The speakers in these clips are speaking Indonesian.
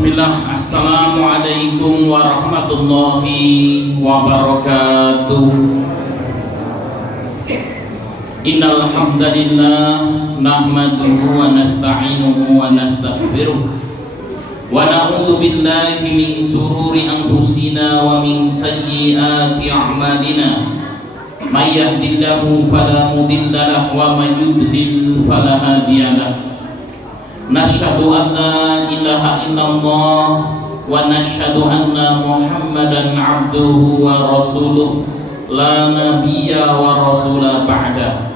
Bismillah, Assalamualaikum warahmatullahi wabarakatuh. Innal hamdalillah nahmaduhu wa nasta'inuhu wa nastaghfiruh wa na'udzu billahi min shururi anfusina wa min sayyiati a'malina. May yahdihillahu fala mudilla lahu wa may yudlil fala hadiya lahu. Nashhadu an la ilaha illallah wa nashhadu anna Muhammadan abduhu wa rasuluh la nabiyya wa rasula ba'da.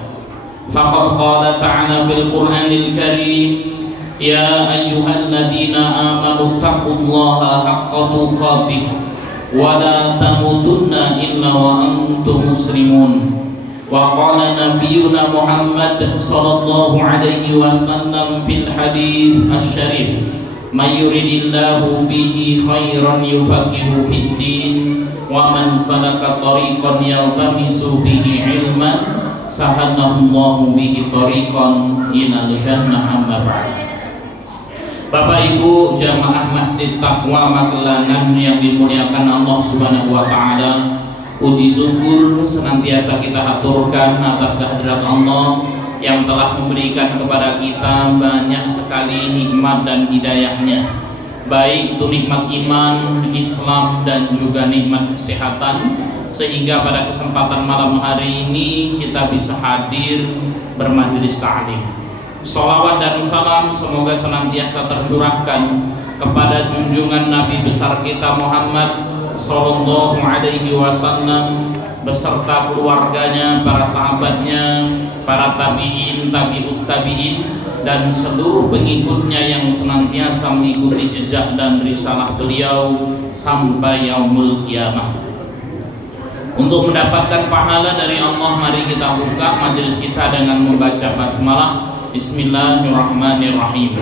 Faqad qala ta'ala fil Qur'anil Karim, ya ayyuhalladzina amanu taqullaha haqqa tuqatih wa la tamutunna illa wa antum muslimun. Wa qala nabiyyuna Muhammad sallallahu alaihi wasallam fil hadits asy-syarif, may yuridillahu bihi khairan yufaqihu fid din wa man salaka tariqan yaltamisu fihi ilman sahalallahu bihi tariqan ilal jannah. Amma ba'd. Bapak Ibu jamaah Masjid Taqwa Magelangan yang dimuliakan Allah Subhanahu wa taala, puji syukur senantiasa kita aturkan atas kehadirat Allah yang telah memberikan kepada kita banyak sekali nikmat dan hidayahnya, baik itu nikmat iman, Islam, dan juga nikmat kesehatan, sehingga pada kesempatan malam hari ini kita bisa hadir bermajelis ta'lim. Sholawat dan salam semoga senantiasa tercurahkan kepada junjungan Nabi besar kita Muhammad sallallahu alaihi wasallam beserta keluarganya, para sahabatnya, para tabi'in, tabi'ut tabi'in, dan seluruh pengikutnya yang senantiasa mengikuti jejak dan risalah beliau sampai yaumul kiamah. Untuk mendapatkan pahala dari Allah, mari kita buka majelis kita dengan membaca basmalah. Bismillahirrahmanirrahim.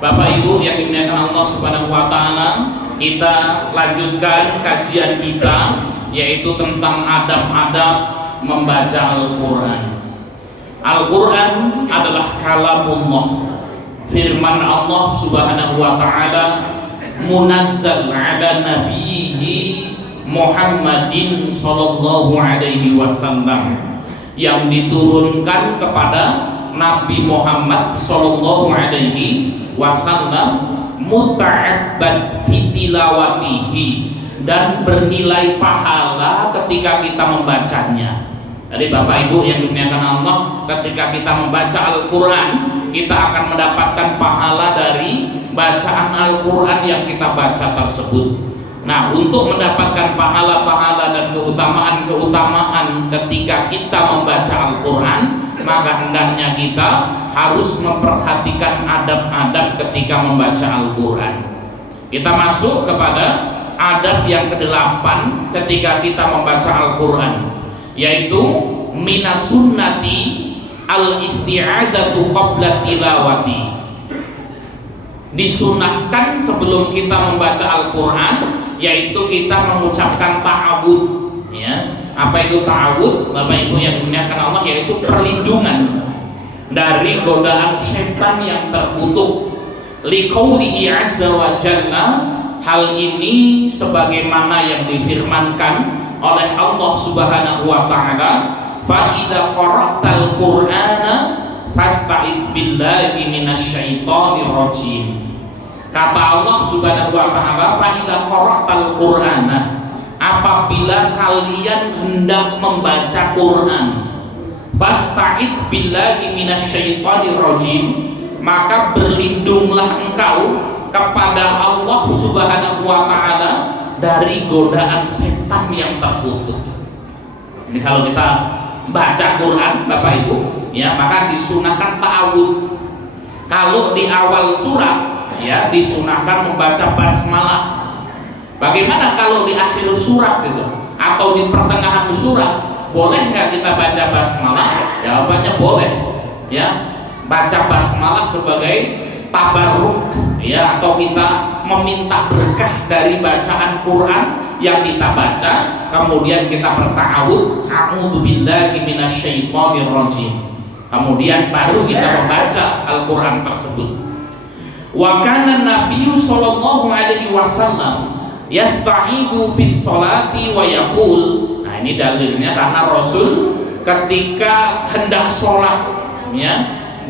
Bapak Ibu yang dimuliakan Allah Subhanahu wa taala, kita lanjutkan kajian kita, yaitu tentang adab-adab membaca Al-Quran. Al-Quran adalah kalamullah, firman Allah Subhanahu wa ta'ala, munazzal ala nabiyhi Muhammadin sallallahu alaihi wasallam, yang diturunkan kepada Nabi Muhammad sallallahu alaihi wasallam, muta'abbad fi tilawatihi, dan bernilai pahala ketika kita membacanya. Jadi Bapak Ibu yang dimuliakan Allah, ketika kita membaca Al-Quran, kita akan mendapatkan pahala dari bacaan Al-Quran yang kita baca tersebut. Nah, untuk mendapatkan pahala-pahala dan keutamaan-keutamaan ketika kita membaca Al-Quran, maka hendaknya kita harus memperhatikan adab-adab ketika membaca Al-Quran. Kita masuk kepada adab yang ke-8 ketika kita membaca Al-Quran, yaitu minasunnati al-isti'adatu qabla tilawati. Disunahkan sebelum kita membaca Al-Quran, yaitu kita mengucapkan ta'awud, ya. Apa itu ta'awud? Bapak Ibu yang dimuliakan Allah, yaitu perlindungan dari godaan setan yang terkutuk. Liqaulihi azza wa jalla, hal ini sebagaimana yang difirmankan oleh Allah Subhanahu wa taala, fa idza qara'tal qur'ana fasta'id billahi minasyaitonir rajim. Kata Allah Subhanahu wa taala, fa idza qara'tal qur'ana, apabila kalian hendak membaca Quran, fasta'id billahi minasyaitonir rajim, maka berlindunglah engkau kepada Allah Subhanahu wa taala dari godaan setan yang terkutuk. Ini kalau kita baca Quran Bapak Ibu, ya, maka disunahkan ta'awud. Kalau di awal surat, ya, disunahkan membaca basmalah. Bagaimana kalau di akhir surat gitu, atau di pertengahan surat, boleh nggak kita baca basmalah? Jawabannya boleh, ya. Baca basmalah sebagai tabarruk, ya, atau kita meminta berkah dari bacaan Quran yang kita baca, kemudian kita berta'awud, a'udzubillahi minasyaitonir rajim. Kemudian baru kita membaca Al-Quran tersebut. Wa kana Nabiyyu sallallahu alaihi wasallam yasta'idu fis sholati wa yaqul. Nah, ini dalilnya karena Rasul ketika hendak sholat ya,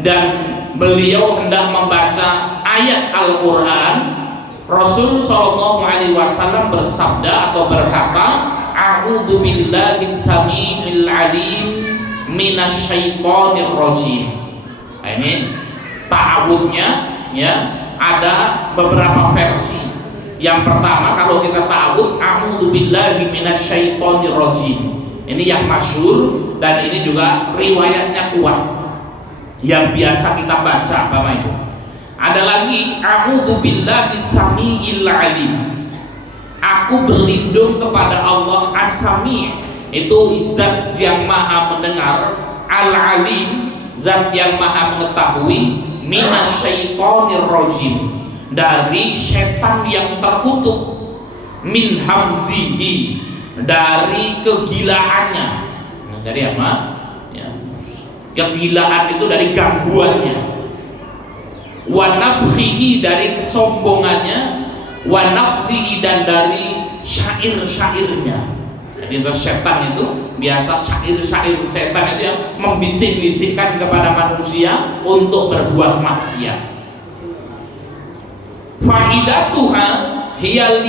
dan beliau hendak membaca ayat Al-Quran, Rasul sallallahu alaihi wasallam bersabda atau berkata, a'udzu billahi samiil alim minasyaitonir rajim. Nah, ini ta'awudnya ya, ada beberapa versi. Yang pertama, kalau kita ta'awud, a'udzu billahi minasyaitonir rajim. Ini yang masyhur dan ini juga riwayatnya kuat, yang biasa kita baca Bapak Ibu. Ada lagi, a'udzu billahi samiil alim. Aku berlindung kepada Allah as-sami', itu zat yang maha mendengar, al-alim, zat yang maha mengetahui, minasyaitonir rajim, dari setan yang terkutuk, min hamzihi, dari kegilaannya. Nah, dari apa? Ya, kegilaan itu dari gangguannya. Wa nafkhihi, dari kesombongannya. Wa nafkhihi, dan dari syair-syairnya. Jadi setan itu biasa syair-syair setan itu yang membisik-bisikkan kepada manusia untuk berbuat maksiat. Faidatuha hiya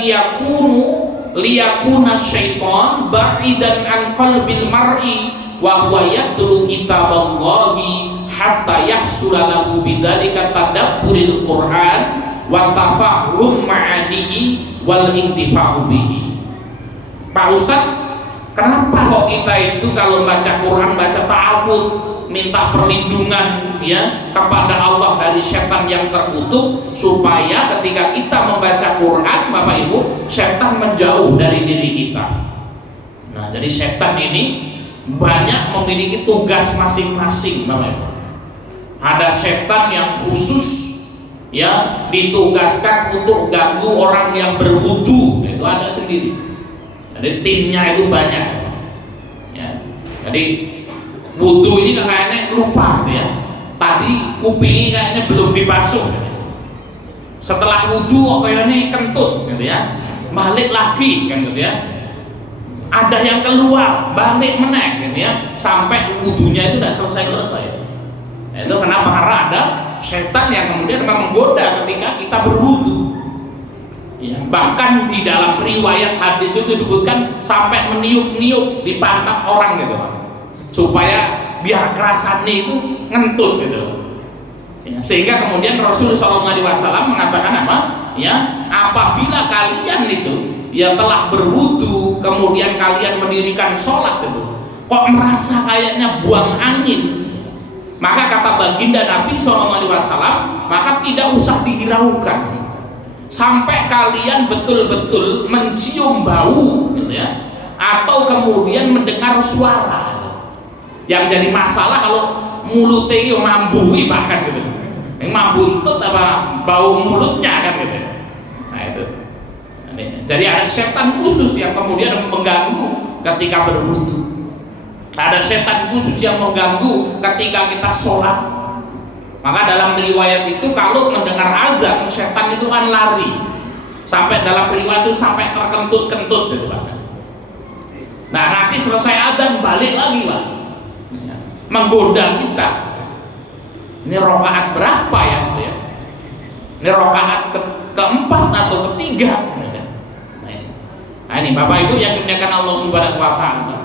liyakuna syaitan ba'idan an qalbil mar'i wa huwa yatlu kitaballahi hatta yahsula lahu bidzalika tadabburil Qur'an wa tafahum ma'anihi wal intifa'u bihi. Pak Ustaz, kenapa kok kita itu kalau baca Quran, baca ta'awud, minta perlindungan ya kepada Allah dari setan yang terkutuk, supaya ketika kita membaca Quran Bapak Ibu, setan menjauh dari diri kita. Nah, jadi setan ini banyak memiliki tugas masing-masing Bapak Ibu. Ada setan yang khusus ya ditugaskan untuk ganggu orang yang berwudu, itu ada sendiri. Jadi timnya itu banyak ya. Jadi wudu ini kayaknya lupa ya, tadi kupingnya kayaknya belum dibasuh, setelah wudu kayaknya kentut gitu ya, balik lagi kan gitu ya, ada yang keluar balik meneng gitu ya, sampai wudunya itu udah selesai. Itu kenapa? Karena ada setan yang kemudian memang menggoda ketika kita berwudu ya. Bahkan di dalam riwayat hadis itu disebutkan sampai meniup-niup di pantat orang gitu, supaya biar kerasannya itu ngentut gitu ya. Sehingga kemudian Rasulullah SAW mengatakan apa ya, apabila kalian itu ya telah berwudu kemudian kalian mendirikan sholat itu kok merasa kayaknya buang angin, maka kata baginda Nabi SAW, maka tidak usah dihiraukan sampai kalian betul-betul mencium bau gitu ya, atau kemudian mendengar suara. Yang jadi masalah kalau mulutnya mambui bahkan gitu, yang mambu itu apa bau mulutnya kan gitu. Nah itu, jadi ada setan khusus yang kemudian mengganggu ketika berwudu. Ada setan khusus yang mengganggu ketika kita sholat. Maka dalam riwayat itu kalau mendengar azan, setan itu kan lari. Sampai dalam riwayat itu sampai terkentut-kentut gitu Pak. Nah nanti selesai azan balik lagi Pak, menggoda kita. Ini rokaat berapa ya? Ini rokaat keempat atau ketiga. Nah ini Bapak Ibu yang dimuliakan Allah Subhanahu wa Ta'ala,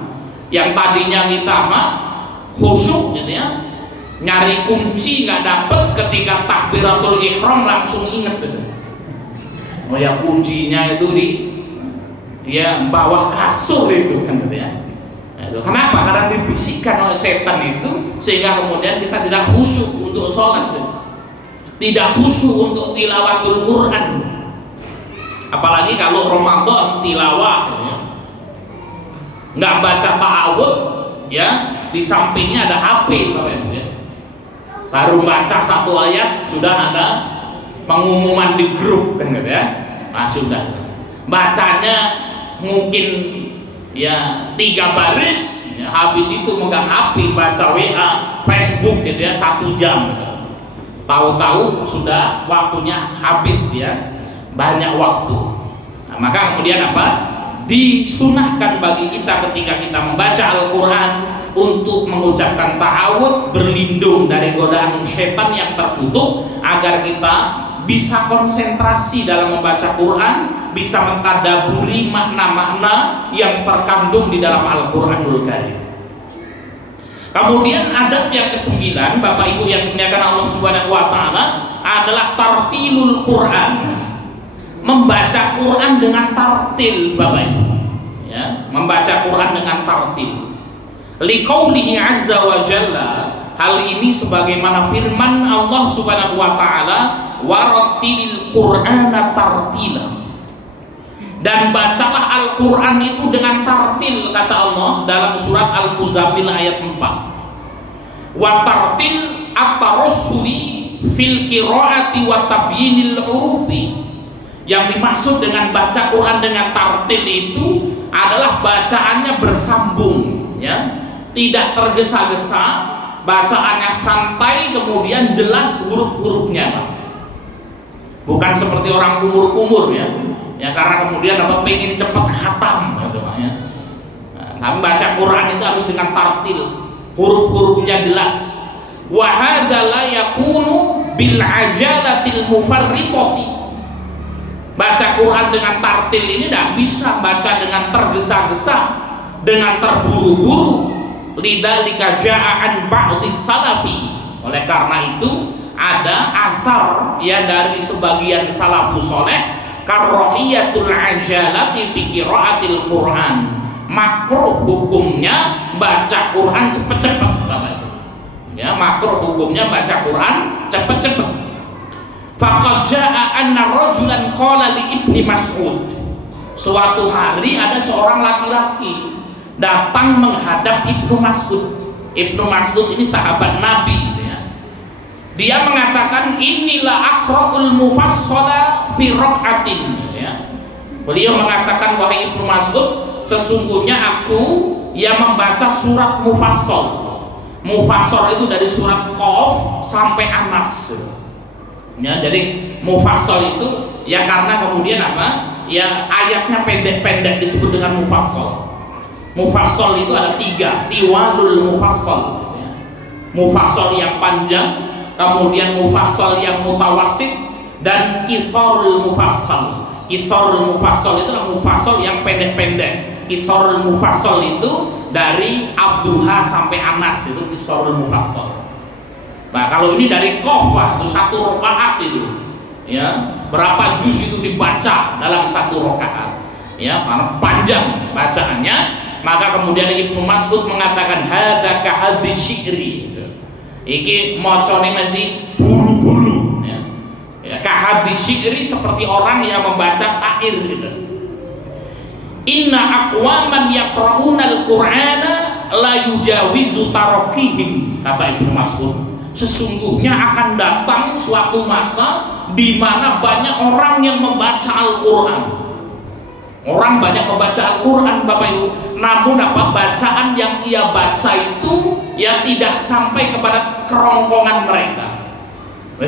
yang tadinya kita mah khusyuk gitu ya, nyari kunci nggak dapet, ketika takbiratul ihram langsung inget gitu. Oh ya kuncinya itu di dia bawah kasur itu kan gitu ya. Nah, itu kenapa? Karena dibisikkan oleh setan itu, sehingga kemudian kita tidak khusyuk untuk sholat gitu. Tidak khusyuk untuk tilawatul Quran. Apalagi kalau Ramadan tilawah ya. Nggak baca ta'awud ya, di sampingnya ada HP Bapak Ibu ya. Baru baca satu ayat sudah ada pengumuman di grup kan gitu ya. Nah sudah bacanya mungkin ya 3 baris ya, habis itu megang HP baca WA Facebook gitu ya 1 jam gitu. tahu-tahu sudah waktunya habis ya, banyak waktu. Nah, maka kemudian apa? Disunahkan bagi kita ketika kita membaca Al-Quran untuk mengucapkan ta'awudz, berlindung dari godaan syaitan yang terkutuk, agar kita bisa konsentrasi dalam membaca Quran, bisa mentadaburi makna-makna yang terkandung di dalam Al-Quranul Karim. Kemudian adab yang ke-9, Bapak Ibu yang dimuliakan Allah Subhanahu wa taala, adalah tartilul Quran. Membaca Quran dengan tartil, Bapak Ibu. Ya, membaca Quran dengan tartil. Liqaulihi azza wa jalla, hal ini sebagaimana firman Allah Subhanahu wa taala, warattilil Qur'ana tartila. Dan bacalah Al-Quran itu dengan tartil, kata Allah dalam surat Al-Muzammil ayat 4. Wa tartil at-tarassuli fil qiraati wa tabyinil hurufi. Yang dimaksud dengan baca Quran dengan tartil itu adalah bacaannya bersambung, ya, tidak tergesa-gesa, bacaannya santai, kemudian jelas huruf-hurufnya. Bukan seperti orang kumur-kumur ya. Ya, karena kemudian apa, pengen cepat khatam gitu ya. Nah, baca Quran itu harus dengan tartil, huruf-hurufnya jelas. Wa hadza la yakunu bil ajalatil mufarriqati. Baca Quran dengan tartil ini tidak bisa baca dengan tergesa-gesa, dengan terburu-buru. Lidzalika jaa an ba'dhi salafi. Oleh karena itu ada athar ya dari sebagian salafus saleh, karrohiyatul ajalati fi qiraatil Quran, makruh hukumnya baca Quran cepet-cepet, ya, makruh hukumnya baca Quran cepet-cepet. Faqad jaa anna rajulan qala li Ibni Mas'ud, suatu hari ada seorang laki-laki datang menghadap Ibnu Mas'ud. Ibnu Mas'ud ini sahabat Nabi ya. Dia mengatakan, inilah aqra'ul mufassala fi raq'atin ya. Beliau mengatakan, wahai Ibnu Mas'ud, sesungguhnya aku yang membaca surat mufassal. Mufassal itu dari surat Qaf sampai Anas ya. Jadi mufassal itu ya karena kemudian apa ya, ayatnya pendek-pendek disebut dengan mufassal. Mufassal itu ada 3, tiwalul mufassal ya. Mufassal yang panjang, kemudian mufassal yang mutawasid, dan qisarul mufassal. Qisarul mufassal itu adalah mufassal yang pendek-pendek. Qisarul mufassal itu dari Abduha sampai Anas, itu qisarul mufassal. Nah, kalau ini dari Qaf itu 1 rakaat itu. Ya, berapa juz itu dibaca dalam 1 rakaat. Ya, karena panjang bacaannya, maka kemudian Ibnu Mas'ud mengatakan hadza ka hadzi syi'ri. Iki mocone masih buru-buru ya. Ya, kahadis syi'ri seperti orang yang membaca syair gitu. Inna aqwaman yaqra'una al-Qur'ana la yujawizu tarakihim, kata Ibnu Mas'ud. Sesungguhnya akan datang suatu masa di mana banyak orang yang membaca Al-Qur'an. Orang banyak membaca Al-Quran, Bapak Ibu, namun apa, bacaan yang ia baca itu ya tidak sampai kepada kerongkongan mereka.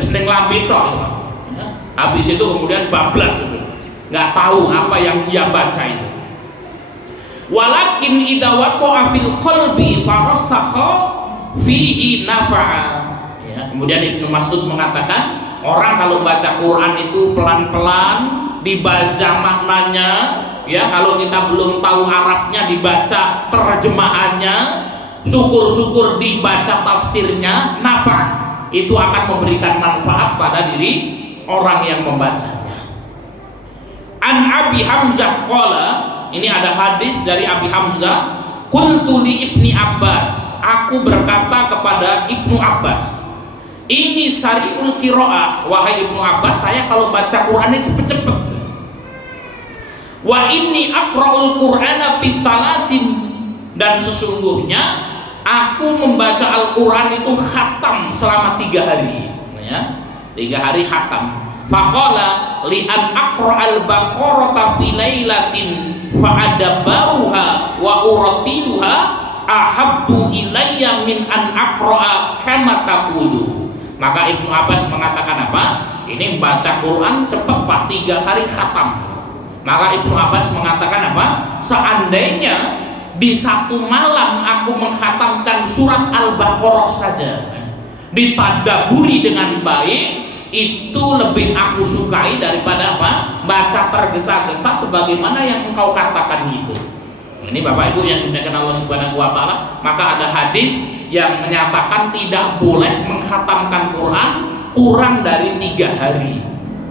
Sering lambe tok ya. Habis itu kemudian bablas itu, nggak tahu apa yang ia baca itu. Walakin idza waqa'a fil qalbi farasakha fihi nafa'a ya. Kemudian Ibnu Mas'ud mengatakan, orang kalau baca Quran itu pelan-pelan, dibaca maknanya ya, kalau kita belum tahu Arabnya dibaca terjemahannya, syukur-syukur dibaca tafsirnya, nafa, itu akan memberikan manfaat pada diri orang yang membacanya. An Abi Hamzah qala, ini ada hadis dari Abi Hamzah, qultu li Ibni Abbas, aku berkata kepada Ibnu Abbas, ini sariul qiraah, wahai Ibnu Abbas, saya kalau baca Qurannya cepet-cepet. Wa inni aqra'ul Qur'ana fi talatin, dan sesungguhnya aku membaca Al-Quran itu khatam selama 3 hari ya, 3 hari khatam. Faqala li an aqra'al baqarata fi lailatin fa adabauha wa uratiluha ahabbu ilayya min an aqra'a kama taqulu. Maka Ibnu Abbas mengatakan apa? Ini baca Quran cepat Pak, 3 hari khatam. Maka Ibnu Abbas mengatakan apa? Seandainya di satu malam aku mengkhatamkan surat Al-Baqarah saja, ditadaburi dengan baik, itu lebih aku sukai daripada apa? Baca tergesa-gesa sebagaimana yang engkau katakan itu. Ini Bapak Ibu yang dimuliakan Allah Subhanahu wa taala, maka ada hadis yang menyatakan tidak boleh mengkhatamkan Quran kurang dari 3 hari.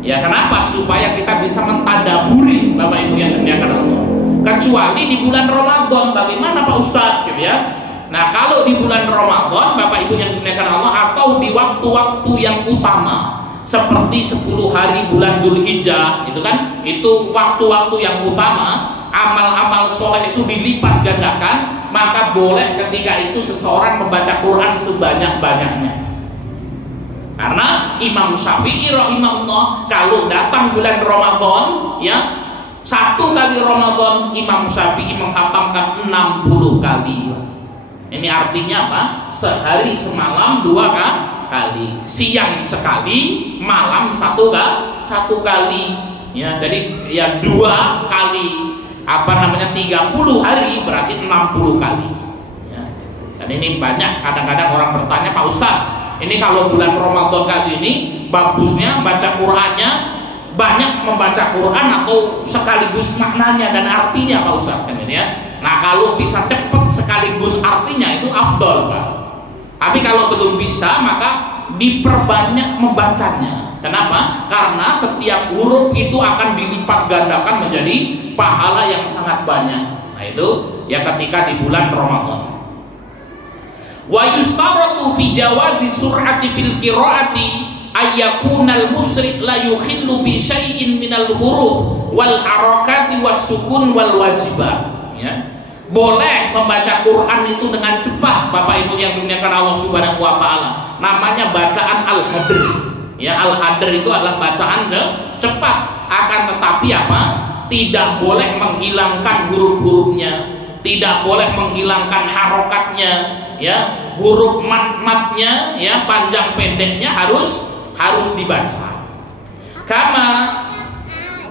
Ya, kenapa? Supaya kita bisa mentadaburi Bapak Ibu yang dimuliakan Allah. Kecuali di bulan Ramadan, bagaimana Pak Ustadz? Gitu ya. Nah, kalau di bulan Ramadan Bapak Ibu yang dimuliakan Allah, atau di waktu-waktu yang utama seperti 10 hari bulan Dzulhijjah, itu kan, itu waktu-waktu yang utama, amal-amal soleh itu dilipat gandakan, maka boleh ketika itu seseorang membaca Quran sebanyak-banyaknya. Karena Imam Syafi'i rahimahullah, kalau datang bulan Ramadan, ya, 1 kali Ramadan Imam Syafi'i menghatamkan 60 kali. Ini artinya apa? Sehari semalam 2 kali, siang sekali, malam 1 kali. Ya, jadi ya 2 kali 30 hari berarti 60 kali ya. Dan ini banyak kadang-kadang orang bertanya, Pak Ustadz, ini kalau bulan Ramadan kali ini bagusnya baca Qurannya banyak membaca Quran atau sekaligus maknanya dan artinya Pak Ustadz kan ini ya. Nah, kalau bisa cepat sekaligus artinya itu afdol Pak. Tapi kalau belum bisa maka diperbanyak membacanya. Kenapa? Karena setiap huruf itu akan dilipat gandakan menjadi pahala yang sangat banyak. Nah, itu ya ketika di bulan Ramadan. Wa yustaratu fi jawazi sur'ati fil qiraati ayyakunal musrik la yukhillu bi syai'in minal huruf wal harakati was sukun wal wajibat. Ya. Boleh membaca Quran itu dengan cepat Bapak Ibu yang dimuliakan Allah Subhanahu wa taala. Namanya bacaan al-hadr. Ya, al-hadr itu adalah bacaan cepat, akan tetapi apa? Tidak boleh menghilangkan huruf-hurufnya, tidak boleh menghilangkan harokatnya, ya, huruf mat-matnya, ya, panjang pendeknya harus dibaca. Kama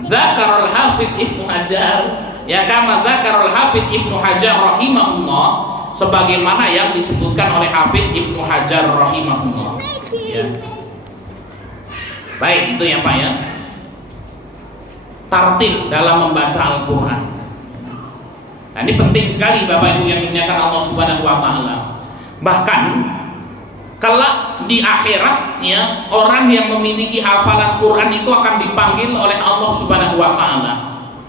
dzakarul Hafidz Ibnu Hajar, ya, kama dzakarul Hafidz Ibnu Hajar rahimahullah, sebagaimana yang disebutkan oleh Hafidz Ibnu Hajar rahimahullah. Ya. Baik, itu ya Pak ya. Tartil dalam membaca Al-Quran. Nah, ini penting sekali Bapak Ibu yang dimuliakan Allah Subhanahu wa taala. Bahkan kelak di akhirat ya, orang yang memiliki hafalan Quran itu akan dipanggil oleh Allah Subhanahu wa taala.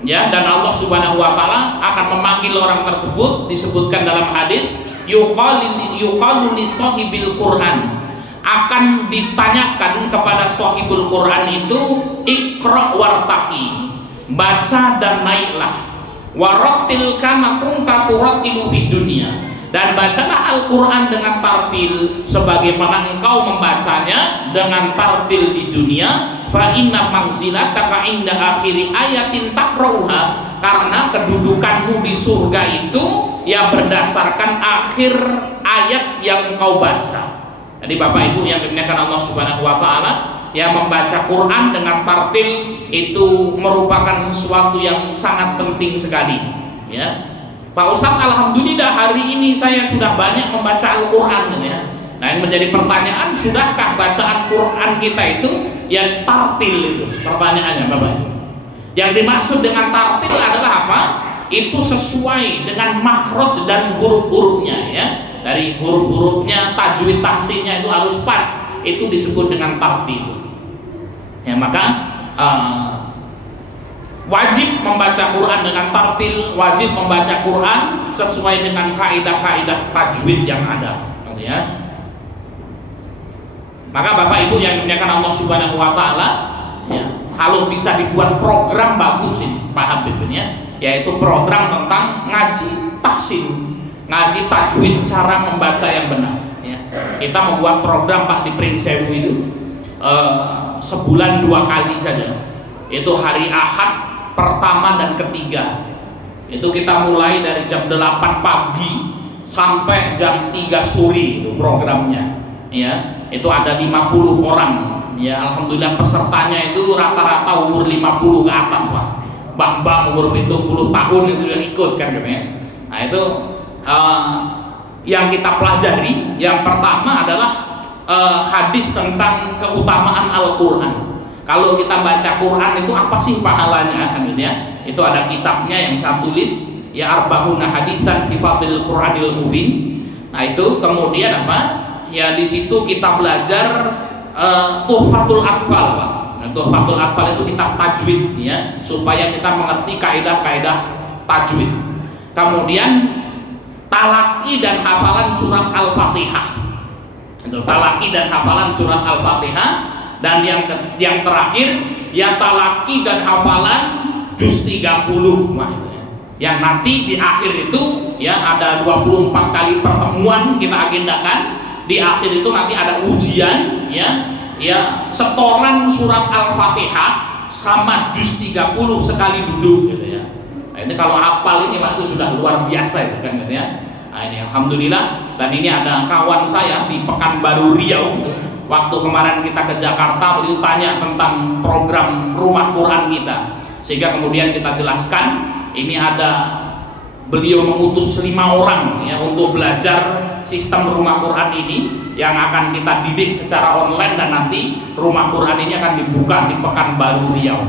Ya, dan Allah Subhanahu wa taala akan memanggil orang tersebut, disebutkan dalam hadis, yuqalu li sahibil Quran, akan ditanyakan kepada sahibul Quran itu, iqra wartaqi, baca dan naiklah, warattil kama kunta turattilu fid dunya, dan bacalah Al-Quran dengan tartil sebagaimana engkau membacanya dengan tartil di dunia. Fa inna manzilataka inda akhiri ayatin takrauha, karena kedudukanmu di surga itu ya berdasarkan akhir ayat yang engkau baca. Jadi Bapak Ibu yang dimuliakan Allah Subhanahu wa taala, ya, membaca Quran dengan tartil itu merupakan sesuatu yang sangat penting sekali, ya. Pak Ustadz, alhamdulillah hari ini saya sudah banyak membaca Al-Quran, ya. Nah, yang menjadi pertanyaan, sudahkah bacaan Quran kita itu yang tartil itu? Pertanyaannya Bapak Ibu. Yang dimaksud dengan tartil adalah apa? Itu sesuai dengan makhraj dan huruf-hurufnya, ya. Dari huruf-hurufnya, tajwid tahsinnya itu harus pas, itu disebut dengan tartil. Ya, maka wajib membaca Quran dengan tartil, wajib membaca Quran sesuai dengan kaidah-kaidah tajwid yang ada, ya. Maka Bapak Ibu yang dimuliakan Allah Subhanahu wa taala, ya, kalau bisa dibuat program bagus ini, Pak Habib, ya, yaitu program tentang ngaji tahsin, ngaji tajwid, cara membaca yang benar, ya. Kita membuat program Pak di Pringsewu itu sebulan 2 kali saja. Itu hari Ahad pertama dan ketiga. Itu kita mulai dari jam 8 pagi sampai jam 3 sore itu programnya, ya. itu ada 50 orang ya. Alhamdulillah pesertanya itu rata-rata umur 50 ke atas Pak. Mbah-mbah umur 70 tahun itu yang ikut kan gitu ya. Nah itu yang kita pelajari yang pertama adalah hadis tentang keutamaan Al-Quran. Kalau kita baca Quran itu apa sih pahalanya kan gitu ya. Itu ada kitabnya yang saya tulis ya, Arba'una Hadisan fi Fadlil Qur'anil Mubin. Nah itu kemudian apa ya, di situ kita belajar Tuhfatul Atfal Pak. Nah, Tuhfatul Atfal itu kitab tajwid ya, supaya kita mengerti kaidah-kaidah tajwid. Kemudian talaki dan hafalan surat Al-Fatihah. Talaki dan hafalan surat Al-Fatihah. Dan yang terakhir ya talaki dan hafalan juz 30. Nah, yang nanti di akhir itu ya ada 24 kali pertemuan kita agendakan. Di akhir itu nanti ada ujian ya setoran surat Al-Fatihah sama juz 30 sekali duduk gitu ya. Nah, ini kalau hafal ini Pak itu sudah luar biasa itu kan gitu ya. Nah, ini alhamdulillah. Dan ini ada kawan saya di Pekanbaru Riau gitu. Waktu kemarin kita ke Jakarta, beliau tanya tentang program rumah Quran kita, sehingga kemudian kita jelaskan. Ini ada beliau mengutus 5 orang ya untuk belajar sistem rumah Quran ini yang akan kita didik secara online, dan nanti rumah Quran ini akan dibuka di Pekanbaru Riau.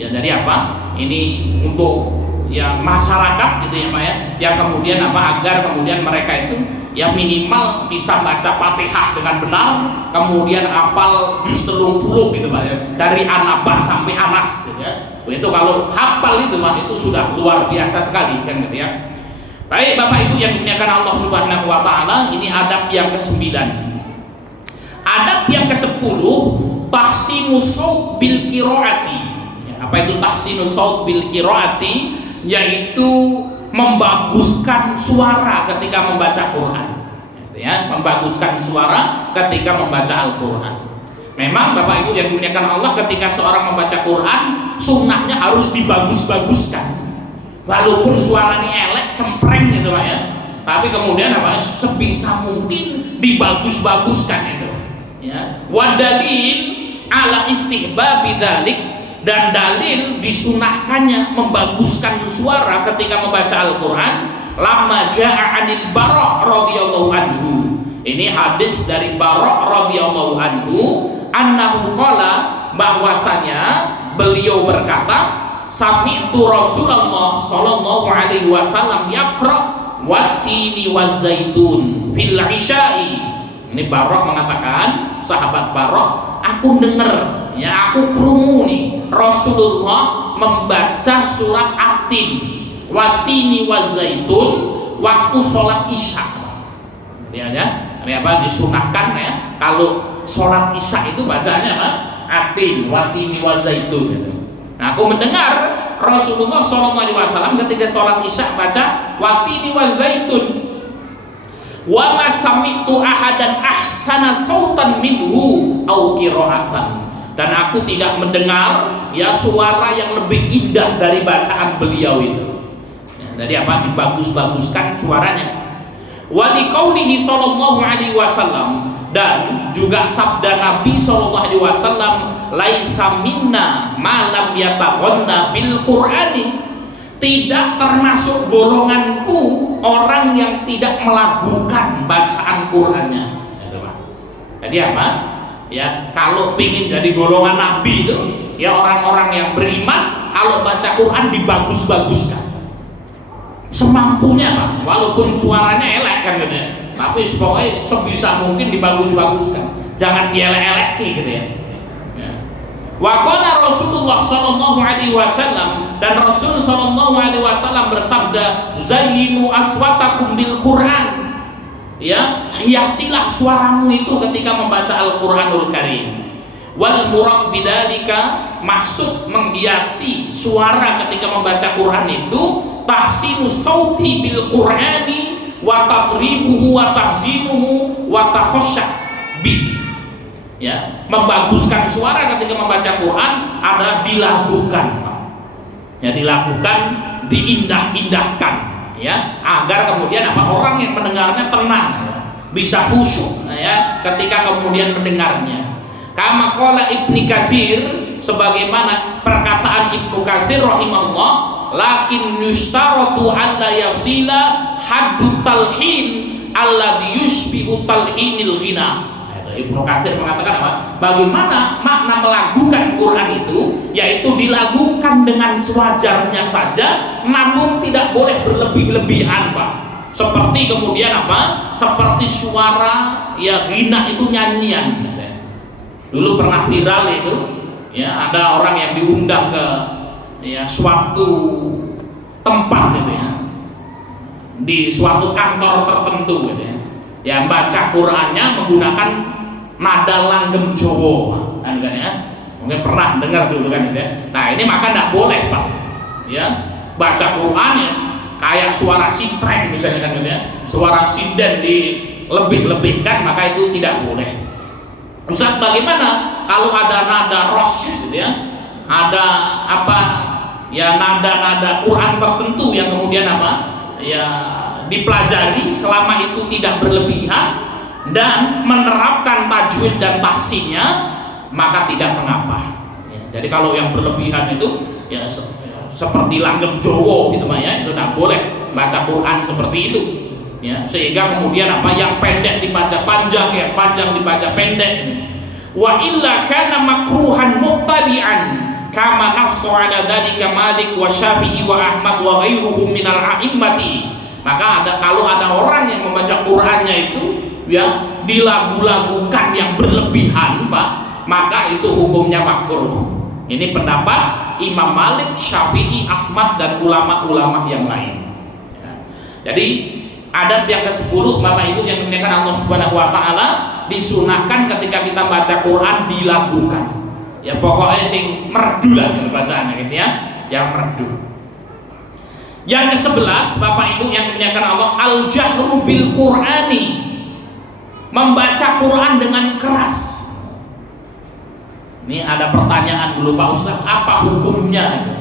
Ya jadi apa? Ini untuk ya masyarakat gitu ya Pak ya, yang kemudian apa agar kemudian mereka itu ya minimal bisa baca Fatihah dengan benar, kemudian hafal juz 30 gitu Pak ya, dari An-Naba sampai Anas gitu ya. Itu kalau hafal itu Pak itu sudah luar biasa sekali kan gitu ya. Baik Bapak Ibu yang dimuliakan Allah Subhanahu wa taala, ini adab yang ke-9. Adab yang ke-10, tahsinus shaut bil qiraati. Apa itu tahsinus shaut bil qiraati? Yaitu membaguskan suara ketika membaca Quran ya, membaguskan suara ketika membaca Al-Quran. Memang Bapak Ibu yang dimuliakan Allah, ketika seorang membaca Quran sunnahnya harus dibagus-baguskan, walaupun suaranya elek cempreng gitu Pak ya, tapi kemudian apa sebisa mungkin dibagus-baguskan itu ya. Wadalil ala istihbabi dzalik, dan dalil disunahkannya membaguskan suara ketika membaca Al-Quran lama ja'a anil Bara' radhiyallahu anhu. Ini hadis dari Bara' radhiyallahu anhu, annahu qala, bahwasanya beliau berkata, sami'tu Rasulullah sallallahu alaihi wasallam yaqra wattini wazaitun fil isya'i. Ini Bara' mengatakan, sahabat Bara', aku dengar ya, aku krungu nih Rasulullah membaca surat At-Tin, watini wazaitun waktu sholat isya ya, ini apa disunahkan ya, kalau sholat isya itu bacanya apa? At-Tin, watini wazaitun gitu. Nah aku mendengar Rasulullah SAW ketika sholat isya baca watini wazaitun, wa ma sami'tu ahadan ahsana sautan minhu au qira'atan, dan aku tidak mendengar ya suara yang lebih indah dari bacaan beliau itu ya, jadi apa dibagus-baguskan suaranya. Wa liqaulihi sallallahu alaihi wasallam, dan juga sabda Nabi sallallahu alaihi wasallam, laisa minna ma lam yataghanna bil qur'ani, tidak termasuk golonganku orang yang tidak melakukan bacaan Qur'annya. Jadi apa? Ya, kalau ingin jadi golongan Nabi itu, ya orang-orang yang beriman kalau baca Quran dibagus-baguskan semampunya Pak, walaupun suaranya elek kan gitu ya, tapi pokoknya sebisa mungkin dibagus-baguskan, jangan dielek-elek gitu ya. Wa qala Rasulullah sallallahu alaihi wasallam, dan Rasul sallallahu alaihi wasallam bersabda, zayyinu aswatakum bil Quran, ya hiasilah suaramu itu ketika membaca Al-Qur'anul Karim. Wal murad bidzalika, maksud menghiasi suara ketika membaca Quran itu tahsinu sauti bil Qur'ani wa taqribuhu wa tahzinuhu wa takhashsha bi, ya membaguskan suara ketika membaca Quran adalah dilakukan ya, dilakukan diindah-indahkan ya, agar kemudian apa orang yang mendengarnya tenang ya. bisa khusyuk ya ketika kemudian mendengarnya. Kama qala Ibnu Katsir, sebagaimana perkataan Ibnu Katsir rahimahullah, lakin yustaratu an la yasila haddut talhin alladhi yushbihu talhinil ghina. Ibnu Katsir mengatakan apa? Bagaimana makna melagukan Quran itu, yaitu dilagukan dengan sewajarnya saja, namun tidak boleh berlebih-lebihan, Pak. Seperti kemudian apa? Seperti suara ya ghina itu nyanyian. Dulu pernah viral itu, ya ada orang yang diundang ke ya suatu tempat gitu ya, di suatu kantor tertentu gitu ya, yang baca Qurannya menggunakan nada langgeng Jawa, kan ya, mungkin pernah dengar dulu kan gitu ya. Nah ini maka tidak boleh Pak, ya baca Quran ya kayak suara sitreng misalnya kan gitu ya, suara sinden dilebih-lebihkan, maka itu tidak boleh. Ustaz, bagaimana kalau ada nada ros gitu ya, ada apa ya nada-nada Quran tertentu yang kemudian apa ya dipelajari selama itu tidak berlebihan dan menerapkan tajwid dan tahsinnya, maka tidak mengapa ya. Jadi kalau yang berlebihan itu ya seperti langgeng Jawa gitu ya, itu tidak boleh baca Quran seperti itu ya, sehingga kemudian apa yang pendek dibaca panjang, ya panjang dibaca pendek. Wa illa kana makruhan mubtadi'an kama nafsu ala dzalika Malik wa Syafi'i wa Ahmad wa ghairuhum minal a'immati. Maka kalau ada orang yang membaca Qur'annya itu ya dilagu-lagukan yang berlebihan, Pak, maka itu hukumnya makruh. Ini pendapat Imam Malik, Syafi'i, Ahmad dan ulama-ulama yang lain ya. Jadi adab yang ke-10 Bapak Ibu yang dimuliakan Allah Subhanahu wa taala, disunahkan ketika kita baca Quran dilagukan. Ya pokoknya sing merdu lah bacaannya gitu ya, yang merdu. Yang ke-11 Bapak Ibu yang dimuliakan Allah, al-jahru bil Qur'ani, membaca Quran dengan keras. Ini ada pertanyaan dulu Pak Ustaz, apa hukumnya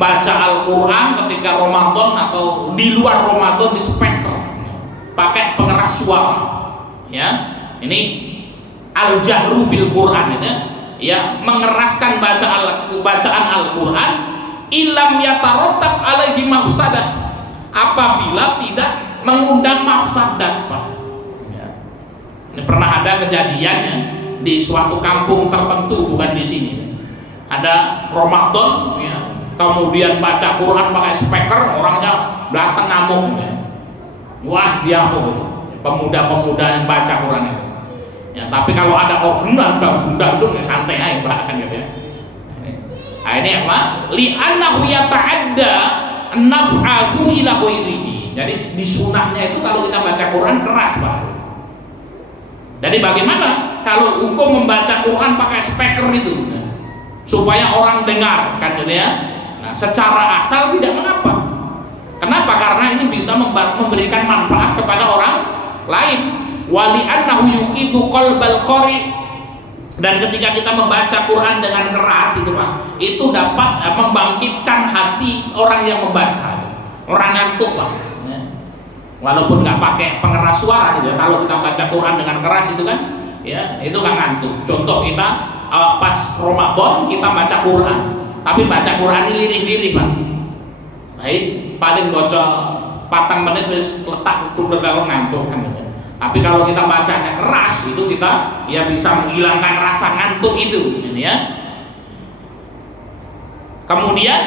baca Al-Quran ketika Ramadan atau di luar Ramadan di speaker pakai pengeras suara ya. Ini al-jahru bil Quran itu ya, mengeraskan bacaan Al-Quran ilam yatarattab alaihi mafsadah, apabila tidak mengundang mafsadat, Pak ya. Ini pernah ada kejadiannya di suatu kampung tertentu, bukan di sini. Ada Ramadan ya, kemudian baca Quran pakai speaker, orangnya datang ngamuk ya. Wah dia pemuda-pemuda yang baca Quran itu ya, tapi kalau ada organ dangdung ya santai aja Pak kan gitu ya. Nah ini apa? Li'annahu yata'adda naf'ahu ila ghairihi. Jadi di sunahnya itu kalau kita baca Quran keras Pak. Jadi bagaimana kalau hukum membaca Quran pakai speaker itu ya, supaya orang dengar kan gitu ya. Nah secara asal tidak mengapa. Kenapa? Karena ini bisa memberikan manfaat kepada orang lain. Wali annahu yuqidu qalbal qari, dan ketika kita membaca Quran dengan keras itu Pak, itu dapat membangkitkan hati orang yang membaca. Orang ngantuk Pak. Walaupun nggak pakai pengeras suara gitu. Kalau kita baca Quran dengan keras itu kan, ya itu nggak ngantuk. Contoh kita pas Ramadan kita baca Quran, tapi baca Quran ini lirih-lirih Pak. Baik, paling bocor 4 menit terus letak untuk terlalu ngantuk kan. Tapi kalau kita bacanya keras itu kita ya bisa menghilangkan rasa ngantuk itu gitu ya. Kemudian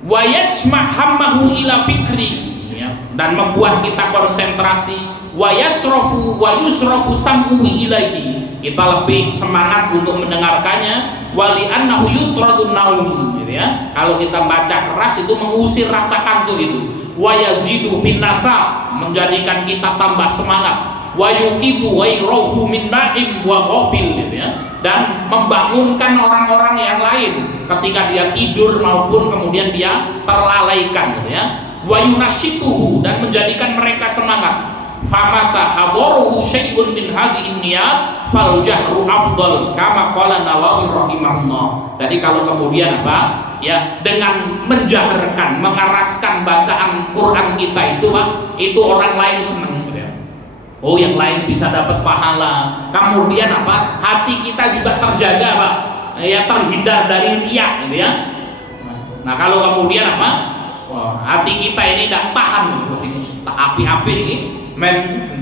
wa yajma' hammahu ila fikri ya, dan membuat kita konsentrasi, wa yasrafu wa yusrafu sam'u ilaihi, kita lebih semangat untuk mendengarkannya. Wali annahu yutradun naum gitu ya. Kalau kita baca keras itu mengusir rasa kantuk itu. Wa yazidu bin nasa, menjadikan kita tambah semangat. Wa yuqidu ghayrahu min na'im wa ghafil gitu ya. Dan membangunkan orang-orang yang lain ketika dia tidur maupun kemudian dia terlalaikan gitu ya. Wa yunasyituhu, dan menjadikan mereka semangat. Famata habaruhu syai'un min hadhihi niyat fal jahru afdal kama qala Nawawi rahimahullah. Jadi kalau kemudian apa ya, dengan menjaharkan, mengeraskan bacaan Quran kita itu Pak, itu orang lain senang gitu ya. Oh, yang lain bisa dapat pahala. Kemudian apa? Hati kita juga terjaga, Pak. Ya, terhindar dari riya, gitu ya. Nah, kalau kemudian apa? Wah, hati kita ini tidak tahan, ini api-api ini,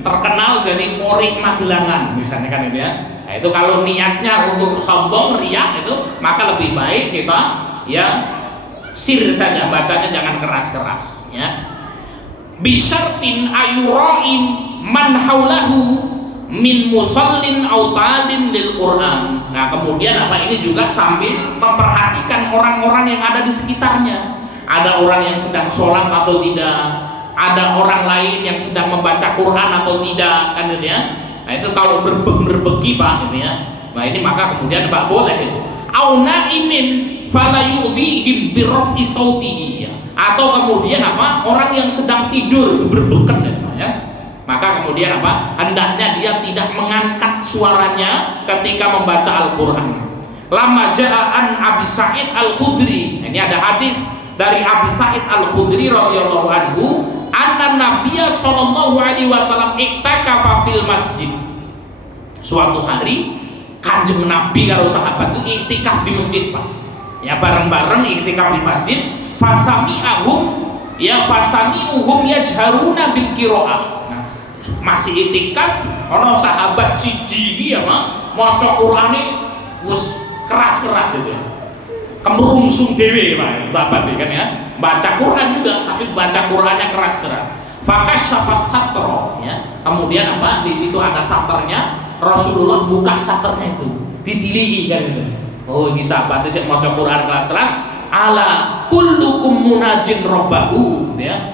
terkenal jadi porik Magelangan, misalnya kan itu ya. Nah, itu kalau niatnya untuk sombong, riya itu, maka lebih baik kita ya sir saja, bacanya jangan keras-keras, ya. Bisyartin ayura'in man haulahu min musallin aw talin lil Quran. Nah, kemudian apa, ini juga sambil memperhatikan orang-orang yang ada di sekitarnya. Ada orang yang sedang sholat atau tidak, ada orang lain yang sedang membaca Quran atau tidak, kan gitu ya. Nah, itu kalau berbagi, Pak, gitu ya. Nah, ini maka kemudian Pak boleh itu. Au naimin fala yudhihim bi raf'i sautihi. Atau kemudian apa, orang yang sedang tidur berbeken, ya. Maka kemudian apa, hendaknya dia tidak mengangkat suaranya ketika membaca Al-Quran. Lama ja'an Abi Sa'id Al-Khudri, ini ada hadis dari Abi Sa'id Al-Khudri radhiyallahu anhu, anna Nabiyya sallallahu alaihi wasallam iktakafa fil masjid. Suatu hari Kanjeng Nabi karo sahabat itu iktikaf di masjid, Pak. Ya, bareng-bareng iktikaf di masjid. Fasami'ahum fasami'uhum yajharuna bil qiraah. Nah, masih iktikaf ono sahabat siji iki ya, Mak, maca Qur'ane wis keras-keras itu ya. Kemerungsung dhewe, Pak, sahabat kan ya. Baca Qur'an juga tapi baca Qur'annya keras-keras. Fakasyafa satro, ya. Kemudian apa? Di situ ada saternya. Rasulullah buka saternya itu, ditilihi kan gitu. Oh, ini sahabatnya sing maca Qur'an keras-keras. Ala kullukum munajin robbahu, ya.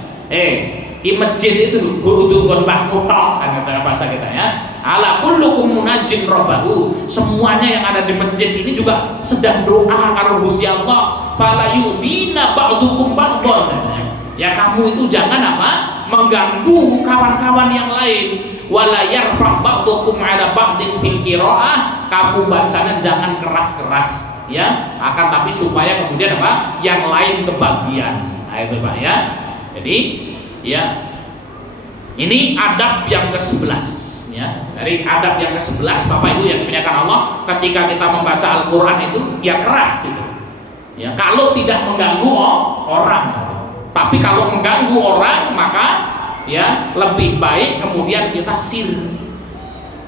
Di masjid itu kudu kon mbahmu tok, kan kata bahasa kita ya. Ala kullukum munajin robbahu, semuanya yang ada di masjid ini juga sedang doa karo Gusti Allah. Fala yudina ba'dukum ba'dhan, ya kamu itu jangan apa, mengganggu kawan-kawan yang lain. Wala yarfa ba'dukum ala ba'din fil qiraah, kamu bacanya jangan keras-keras, ya, akan tapi supaya kemudian apa, yang lain kebagian. Nah, itu Pak ya. Jadi ya, ini adab yang ke-11, ya. Dari adab yang ke-11 Bapak Ibu yang dimuliakan Allah, ketika kita membaca Al-Quran itu ya keras gitu, ya, kalau tidak mengganggu orang. Tapi kalau mengganggu orang maka ya lebih baik kemudian kita sir,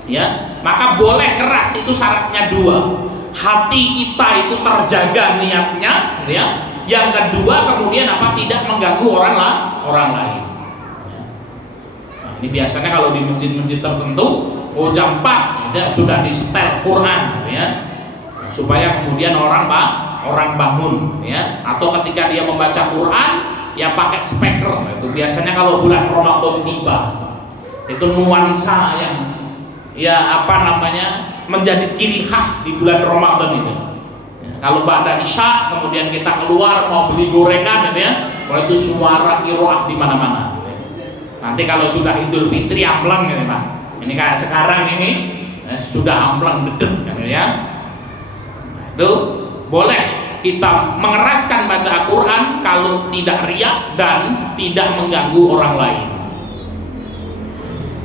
ya. Maka boleh keras, itu syaratnya dua, hati kita itu terjaga niatnya, ya. Yang kedua kemudian apa, tidak mengganggu orang lain. Nah, ini biasanya kalau di masjid-masjid tertentu, jam 4 ya, sudah di setel Quran, ya, supaya kemudian orang bangun, ya. Atau ketika dia membaca Quran ya pakai speaker. Itu biasanya kalau bulan Ramadan tiba, itu nuansa yang ya apa namanya, menjadi ciri khas di bulan Ramadan itu. Ya, kalau ba'da Isya kemudian kita keluar mau beli gorengan gitu ya, itu suara qiraah di mana-mana. Nanti kalau sudah Idul Fitri ampleng gitu, Pak. Ini kayak sekarang ini sudah ampleng dedek gitu ya. Nah, itu boleh kita mengeraskan baca Quran kalau tidak riya dan tidak mengganggu orang lain.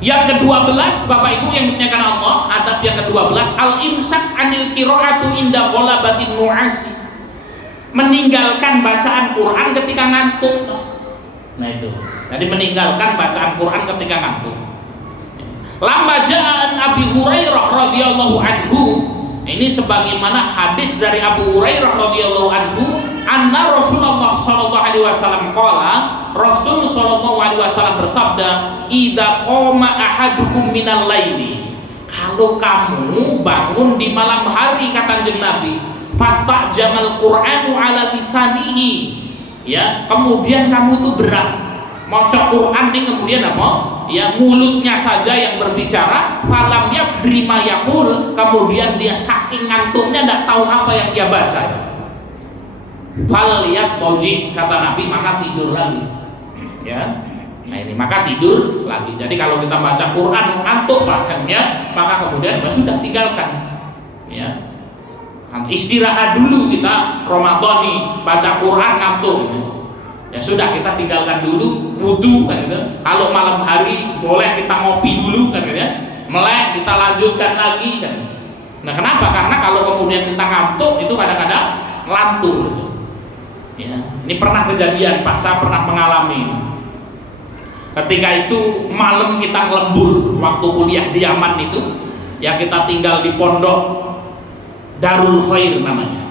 Yang ke-12 Bapak Ibu yang dimuliakan Allah, adab yang ke-12, al-imsak anil qiraatu inda ghalabatin nu'asi, meninggalkan bacaan Quran ketika ngantuk. Nah itu, jadi meninggalkan bacaan Quran ketika ngantuk. Lamma ja'an Abi Hurairah radhiyallahu anhu, ini sebagaimana hadis dari Abu Hurairah radhiyallahu anhu, anna Rasulullah sallallahu alaihi wasallam qala, Rasul sallallahu alaihi wasallam bersabda, idza qama ahadukum minal laili, kalau kamu bangun di malam hari, kata Kanjeng Nabi, fastajamal Qur'anu ala lisanihi, ya, kemudian kamu itu berat maca Quran ini, kemudian apa? Ya, mulutnya saja yang berbicara, falam yadri ma yaqul, kemudian dia saking ngantuknya tidak tahu apa yang dia baca. Fal yaqji, kata Nabi, maka tidur lagi. Ya. Nah, ini maka tidur lagi. Jadi kalau kita baca Quran ngantuk bahkannya, maka kemudian sudah tinggalkan. Ya. Istirahat dulu kita Ramadan nih, baca Quran ngantuk. Ya sudah, kita tinggalkan dulu wudu kan gitu. Kalau malam hari boleh kita ngopi dulu kan gitu ya. Melek kita lanjutkan lagi kan. Nah, kenapa? Karena kalau kemudian kita ngantuk itu kadang-kadang ngelantur gitu. Ya, ini pernah kejadian Pak, saya pernah mengalami. Ketika itu malam kita ngelembur waktu kuliah di Yaman itu, ya kita tinggal di pondok Darul Khair namanya.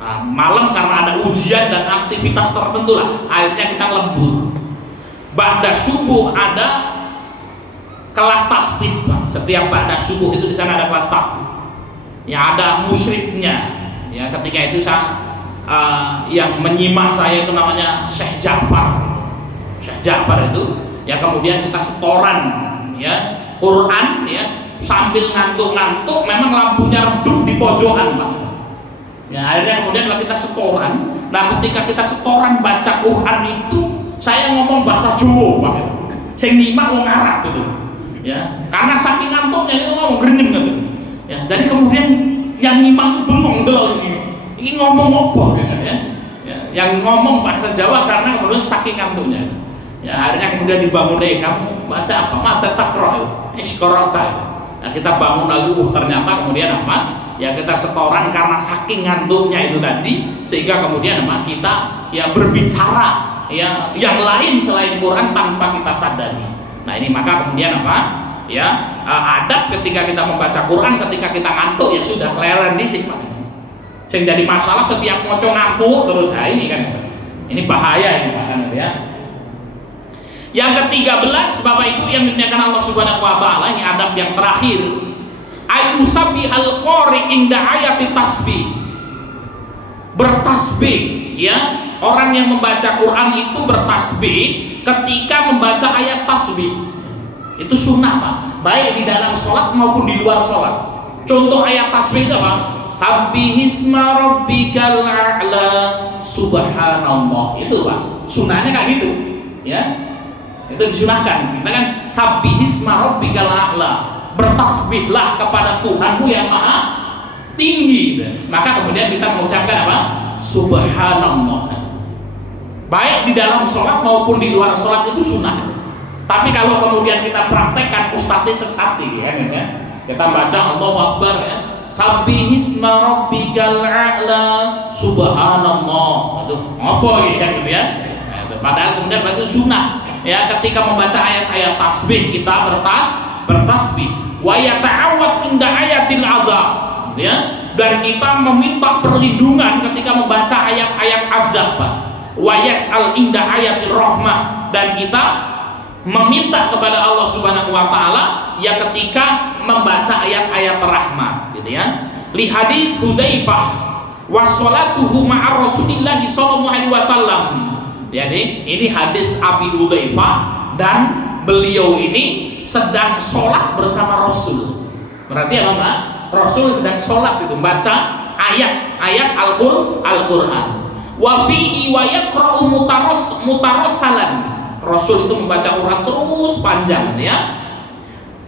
Nah, malam karena ada ujian dan aktivitas tertentu lah, akhirnya kita lembur. Ba'da subuh ada kelas tahfidz, Pak. Setiap ba'da subuh itu di sana ada kelas tahfidz. Ya ada musyriknya. Ya ketika itu saya yang menyimak saya itu namanya Syekh Ja'far. Syekh Ja'far itu ya kemudian kita setoran ya Quran ya sambil ngantuk-ngantuk, memang lampunya redup di pojokan, Pak. Ya akhirnya kemudian kalau kita setoran, nah ketika kita setoran baca Quran itu saya ngomong bahasa Jawa, Pak. Saya nyimak wong Arab gitu. Ya, karena saking ngantuknya itu ngomong grenyem gitu. Ya, jadi kemudian yang nyimak itu bengong delok ini ngomong apa gitu ya. Ya, yang ngomong bahasa Jawa karena kemudian saking ngantuknya. Ya, akhirnya kemudian dibangun deh, kamu baca apa? Mata takro, iskorota. Nah, kita bangun lagi, ternyata kemudian apa? Ya kita setoran karena saking ngantuknya itu tadi, sehingga kemudian apa? Kita ya berbicara ya yang lain selain Quran tanpa kita sadari. Nah ini maka kemudian apa? Ya adab ketika kita membaca Quran ketika kita ngantuk ya sudah leren disik, Pak. Yang jadi masalah setiap ngocok ngantuk terus, nah ini kan ini bahaya ini, Pak, kan ya. Yang ke-13 Bapak Ibu yang dimuliakan Allah Subhanahu wa taala, ini adab yang terakhir. Ayusabbihal qari inda ayati tasbih. Bertasbih ya, orang yang membaca Quran itu bertasbih ketika membaca ayat tasbih. Itu sunnah, Pak, baik di dalam sholat maupun di luar sholat. Contoh ayat tasbih itu apa? Sabbihisma rabbikal a'la, subhanallah. Itu, Pak, sunnahnya kayak gitu ya. Itu disunahkan. Kita kan sabbihisma rabbikal a'la, bertasbihlah kepada Tuhanmu yang maha tinggi. Maka kemudian kita mengucapkan apa? Subhanallah. Baik di dalam sholat maupun di luar sholat itu sunnah. Tapi kalau kemudian kita praktekkan ustadz sesat ya, kita baca Allahu Akbar ya, sabbihisma rabbikal a'la, subhanallah. Itu apa gitu ya? Padahal kemudian itu sunnah. Ya, ketika membaca ayat-ayat tasbih kita bertasbih. Wa yata'awwad inda ayatil adzab, ya. Dan kita meminta perlindungan ketika membaca ayat-ayat adzab, Pak. Wa yas'al inda ayatir rahmah, dan kita meminta kepada Allah Subhanahu wa taala ya ketika membaca ayat-ayat rahmat, gitu ya. Li hadis Hudzaifah wa sholatuhu ma'a Rasulillah sallallahu alaihi wasallam. Jadi ini hadis Abi Hudzaifah dan beliau ini sedang sholat bersama Rasul. Berarti apa, Pak? Rasul sedang sholat itu baca ayat-ayat Al-Quran. Wa fihi wa yaqra'u mutarassalan. Rasul itu membaca Quran terus panjang ya.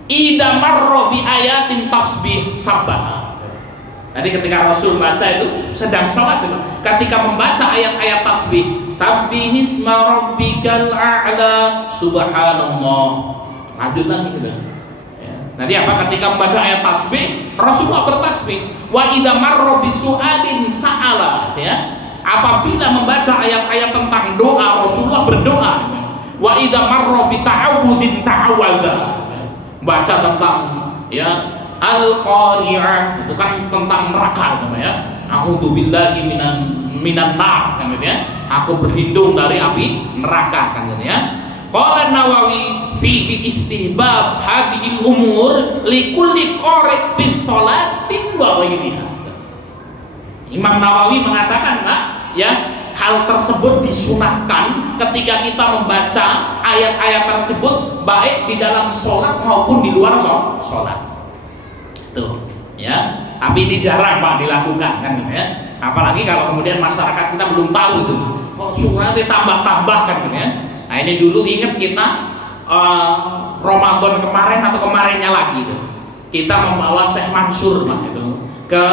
Idza marra bi ayatin tasbih sabbah. Jadi ketika Rasul baca itu sedang sholat itu, ketika membaca ayat-ayat tasbih, sabbihisma rabbikal a'la, subhanallah. Lanjut lagi gitu. Ya. Jadi apa? Ketika membaca ayat tasbih, Rasulullah bertasbih. Wa idza marra bi su'alin sa'ala, ya. Apabila membaca ayat-ayat tentang doa, Rasulullah berdoa. Wa idza marra bi ta'awudin ta'awadha. Baca tentang ya Al-Qari'ah, itu kan tentang neraka namanya. A'udzubillahi minan nar kan gitu ya. Aku berlindung dari api neraka kan gitu ya. Qala Nawawi fihi istihbab hadhil umur li kulli qari' fi sholatin wa ghairiha. Imam Nawawi mengatakan, Pak, ya, hal tersebut disunahkan ketika kita membaca ayat-ayat tersebut baik di dalam sholat maupun di luar sholat. Tuh, ya. Tapi ini jarang, Pak, dilakukan kan gitu ya. Apalagi kalau kemudian masyarakat kita belum tahu itu. Kok suratnya tambah-tambah kan gitu ya. Nah, ini dulu ingat kita Ramadan kemarin atau kemarinnya lagi tuh. Kita membawa Syekh Mansur, Pak, itu ke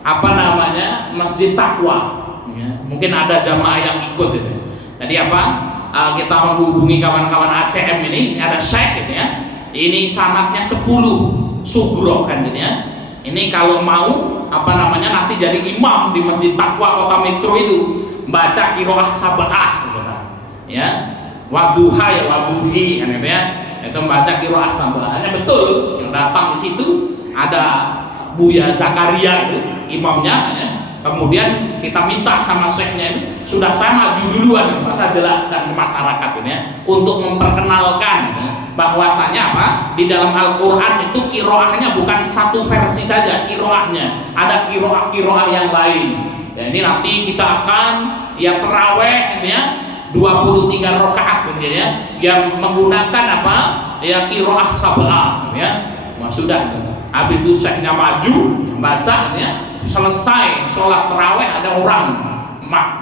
apa namanya? Masjid Taqwa. Ya. Mungkin ada jamaah yang ikut itu. Jadi apa? Kita menghubungi kawan-kawan ACM ini, ada syekh gitu ya. Ini sanatnya 10 sugro kan gitu ya. Ini kalau mau apa namanya nanti jadi imam di Masjid Taqwa Kota Metro itu, baca qiraah sab'ah gitu kan. Ya. Waduha ya waduhi kan gitu ya. Itu membaca qiraah sab'ahnya betul. Yang datang di situ ada Buya Zakaria itu imamnya ya. Kemudian kita minta sama syekhnya itu, sudah saya maju duluan, saya jelaskan ke masyarakat ini ya, untuk memperkenalkan ya, bahwasanya apa di dalam Al-Quran itu kiroahnya bukan satu versi saja, kiroahnya ada kiroah yang lain ya. Ini nanti kita akan ya terawih ya 23 rakaat gitu ya, yang menggunakan apa ya kiroah sab'ah ya. Nah, sudah habis itu syekhnya maju baca ya, selesai sholat terawih ada orang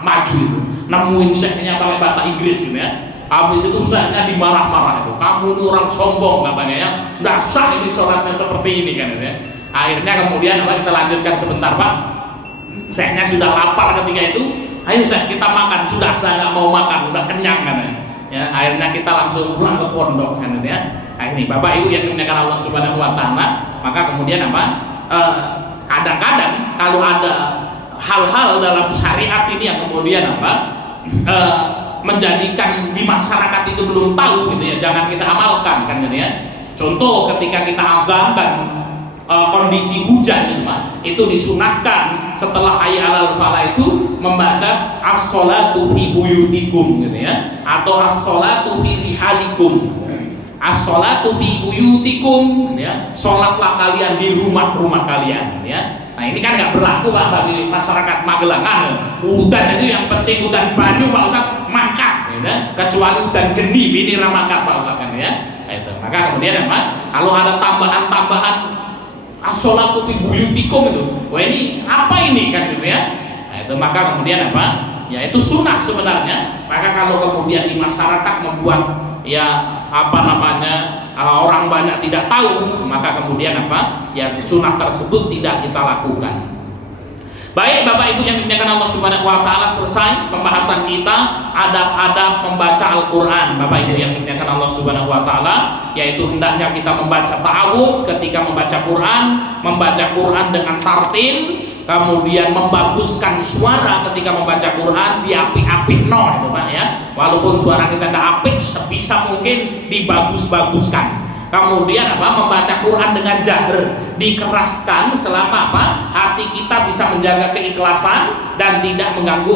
maju itu nemuin syekhnya pakai bahasa Inggris gitu ya. Habis itu syekhnya dimarah-marah itu, kamu ini orang sombong katanya ya, nggak sah ini sholatnya seperti ini kan gitu ya. Akhirnya kemudian apa, kita lanjutkan sebentar Pak, syekhnya sudah lapar ketika itu, ayo syekh kita makan, sudah saya nggak mau makan, udah kenyang kan ya. Akhirnya kita langsung pulang ke pondok kan gitu ya. Akhirnya Bapak Ibu yang dimuliakan Allah Subhanahu wa Ta'ala, maka kemudian apa, kadang-kadang kalau ada hal-hal dalam syariat ini yang kemudian apa menjadikan di masyarakat itu belum tahu gitu ya, jangan kita amalkan kan gitu ya. Contoh ketika kita abaikan kondisi hujan gitu Pak, itu disunahkan setelah hayya 'alal falah itu membaca as-sholatu fi buyutikum gitu ya, atau as-sholatu fi rihalikum. As-sholatu fi buyutikum ya, sholatlah kalian di rumah-rumah kalian ya. Nah ini kan nggak berlaku Pak bagi masyarakat Magelangan. Hutan itu yang penting hutan banyu Pak Ustaz makat ya, kecuali hutan geni ini ramakat Pak Ustaz kan ya. Nah, itu. Maka kemudian apa, kalau ada tambahan as-sholatu fi buyutikum itu, wah ini apa ini kan gitu ya. Nah, itu maka kemudian apa, ya itu sunnah sebenarnya. Maka kalau kemudian di masyarakat membuat ya apa namanya orang banyak tidak tahu, maka kemudian apa ya sunnah tersebut tidak kita lakukan. Baik Bapak Ibu yang dimuliakan Allah Subhanahu wa Ta'ala, selesai pembahasan kita adab-adab membaca Al-Quran. Bapak Ibu yang dimuliakan Allah Subhanahu wa Ta'ala, yaitu hendaknya kita membaca ta'awudz ketika membaca Quran dengan tartil, kemudian membaguskan suara ketika membaca Quran, diapik-apik itu Pak ya. Walaupun suara kita tidak apik, sebisa mungkin dibagus-baguskan. Kemudian apa, membaca Quran dengan jahar, dikeraskan selama apa, hati kita bisa menjaga keikhlasan dan tidak mengganggu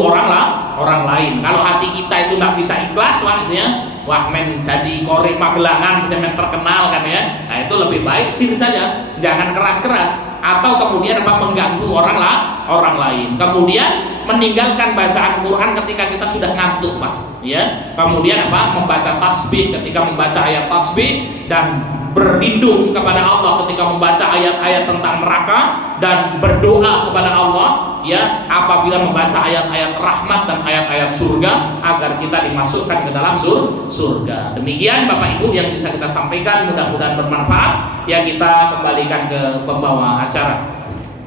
orang lain. Kalau hati kita itu tidak bisa ikhlas lah ya, wah men jadi korek Magelangan bisa men terkenal kan ya. Nah itu lebih baik sini saja, jangan keras-keras atau kemudian apa mengganggu orang lain. Kemudian meninggalkan bacaan Quran ketika kita sudah ngantuk Pak ya. Kemudian apa, membaca tasbih ketika membaca ayat tasbih, dan berlindung kepada Allah ketika membaca ayat-ayat tentang neraka, dan berdoa kepada Allah ya apabila membaca ayat-ayat rahmat dan ayat-ayat surga agar kita dimasukkan ke dalam surga. Demikian Bapak Ibu yang bisa kita sampaikan, mudah-mudahan bermanfaat ya. Kita kembalikan ke pembawa acara.